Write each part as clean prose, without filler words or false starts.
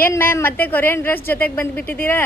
ಏನ್ ಮ್ಯಾಮ್ ಮತ್ತೆ Korean dress ಜೊತೆಗೆ ಬಂದ್ಬಿಟ್ಟಿದ್ದೀರಾ?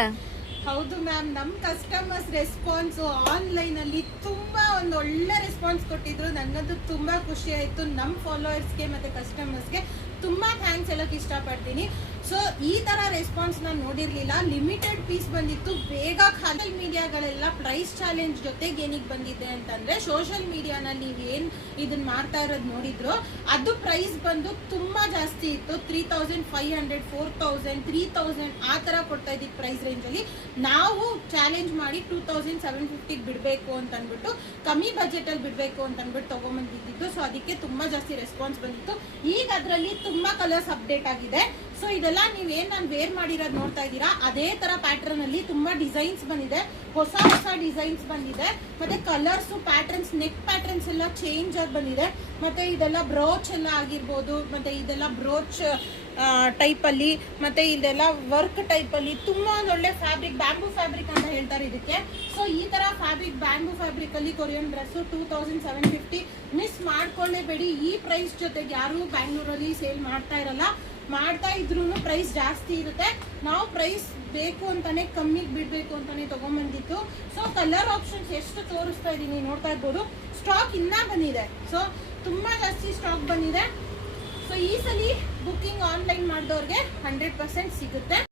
ಹೌದು ಮ್ಯಾಮ್, ನಮ್ಮ ಕಸ್ಟಮರ್ಸ್ ರೆಸ್ಪಾನ್ಸ್ ಆನ್ಲೈನ್ ಅಲ್ಲಿ ತುಂಬಾ ಒಂದು ಒಳ್ಳೆ ರೆಸ್ಪಾನ್ಸ್ ಕೊಟ್ಟಿದ್ರು. ನನಗಂತೂ ತುಂಬಾ ಖುಷಿ ಆಯ್ತು. ನಮ್ಮ ಫಾಲೋವರ್ಸ್ಗೆ ಮತ್ತೆ ಕಸ್ಟಮರ್ಸ್ಗೆ ತುಂಬಾ ಥ್ಯಾಂಕ್ಸ್ ಹೇಳಕ್ ಇಷ್ಟಪಡ್ತೀನಿ. ಸೊ ಈ ತರ ರೆಸ್ಪಾನ್ಸ್ ನಾನು ನೋಡಿರ್ಲಿಲ್ಲ. ಲಿಮಿಟೆಡ್ ಪೀಸ್ ಬಂದಿತ್ತು, ಬೇಗ ಸೋಷಿಯಲ್ ಮೀಡಿಯಾಗಳೆಲ್ಲ ಪ್ರೈಸ್ ಚಾಲೆಂಜ್ ಜೊತೆಗೆ ಏನಿಗೆ ಬಂದಿದೆ ಅಂತಂದ್ರೆ, ಸೋಷಿಯಲ್ ಮೀಡಿಯಾನಲ್ಲಿ ನೀವೇನ್ ಇದನ್ನ ಮಾಡ್ತಾ ಇರೋದು ನೋಡಿದ್ರು ಅದು ಪ್ರೈಸ್ ಬಂದು ತುಂಬಾ ಜಾಸ್ತಿ ಇತ್ತು. 3500, 4000, 3000 ಆ ತರ ಕೊಡ್ತಾ ಇದ್ದಿದ್ದು ಪ್ರೈಸ್ ರೇಂಜ್ ಅಲ್ಲಿ. ನಾವು ಚಾಲೆಂಜ್ ಮಾಡಿ 2750 ಬಿಡಬೇಕು ಅಂತ ಅಂದ್ಬಿಟ್ಟು, ಕಮ್ಮಿ ಬಜೆಟ್ ಅಲ್ಲಿ ಬಿಡಬೇಕು ಅಂತ ಅಂದ್ಬಿಟ್ಟು ತಗೊಂಡ್ಬಂದಿದ್ದು. ಸೊ ಅದಕ್ಕೆ ತುಂಬಾ ಜಾಸ್ತಿ ರೆಸ್ಪಾನ್ಸ್ ಬಂದಿತ್ತು. ಈಗ ಅದರಲ್ಲಿ ತುಂಬಾ ಕಲರ್ಸ್ ಅಪ್ಡೇಟ್ ಆಗಿದೆ. ಸೊ ಇದೆಲ್ಲ ನೀವೇನ್ ನಾನು ವೇರ್ ಮಾಡಿರೋದು ನೋಡ್ತಾ ಇದ್ದೀರಾ, ಅದೇ ತರ ಪ್ಯಾಟರ್ನ್ ಅಲ್ಲಿ ತುಂಬಾ ಡಿಸೈನ್ಸ್ ಬಂದಿದೆ, ಹೊಸ ಹೊಸ ಡಿಸೈನ್ಸ್ ಬಂದಿದೆ. ಮತ್ತೆ ಕಲರ್ಸ್, ಪ್ಯಾಟರ್ನ್ಸ್, ನೆಕ್ ಪ್ಯಾಟರ್ನ್ಸ್ ಎಲ್ಲ ಚೇಂಜ್ ಆಗಿ ಬಂದಿದೆ. ಮತ್ತೆ ಇದೆಲ್ಲ ಬ್ರೋಚ್ ಎಲ್ಲ ಆಗಿರ್ಬೋದು, ಮತ್ತೆ ಇದೆಲ್ಲ ಬ್ರೋಚ್ ಟೈಪ್ ಅಲ್ಲಿ, ಮತ್ತೆ ಇದೆಲ್ಲ ವರ್ಕ್ ಟೈಪ್ ಅಲ್ಲಿ ತುಂಬಾ ಒಳ್ಳೆ ಫ್ಯಾಬ್ರಿಕ್, ಬ್ಯಾಂಬೂ ಫ್ಯಾಬ್ರಿಕ್ ಅಂತ ಹೇಳ್ತಾರೆ ಇದಕ್ಕೆ. ಸೊ ಈ ತರ ಫ್ಯಾಬ್ರಿಕ್, ಬ್ಯಾಂಬೂ ಫ್ಯಾಬ್ರಿಕ್ ಅಲ್ಲಿ ಕೊರಿಯನ್ ಡ್ರೆಸ್ 2750 ಮಿಸ್ ಮಾಡ್ಕೊಳ್ಳೇಬೇಡಿ. ಈ ಪ್ರೈಸ್ ಜೊತೆಗೆ ಯಾರು ಬ್ಯಾಂಗ್ಳೂರಲ್ಲಿ ಸೇಲ್ ಮಾಡ್ತಾ ಇರಲ್ಲ, ಮಾಡ್ತಾ ಇದ್ರು ಪ್ರೈಸ್ ಜಾಸ್ತಿ ಇರುತ್ತೆ. ನಾವು ಪ್ರೈಸ್ ಬೇಕು ಅಂತಾನೆ ಕಮ್ಮಿಗೆ ಬಿಡಬೇಕು ಅಂತಾನೆ ತಗೊಂಡ್ಬಂದಿತ್ತು. ಸೊ ಕಲರ್ ಆಪ್ಷನ್ಸ್ ಎಷ್ಟು ತೋರಿಸ್ತಾ ಇದ್ದೀನಿ ನೋಡ್ತಾ ಇರ್ಬೋದು. ಸ್ಟಾಕ್ ಇನ್ನ ಬಂದಿದೆ, ಸೊ ತುಂಬಾ ಜಾಸ್ತಿ ಸ್ಟಾಕ್ ಬಂದಿದೆ. ಸೊ ಈ ಸಲ ಬುಕ್ಕಿಂಗ್ ಆನ್ಲೈನ್ ಮಾಡಿದವ್ರಿಗೆ 100% ಸಿಗುತ್ತೆ.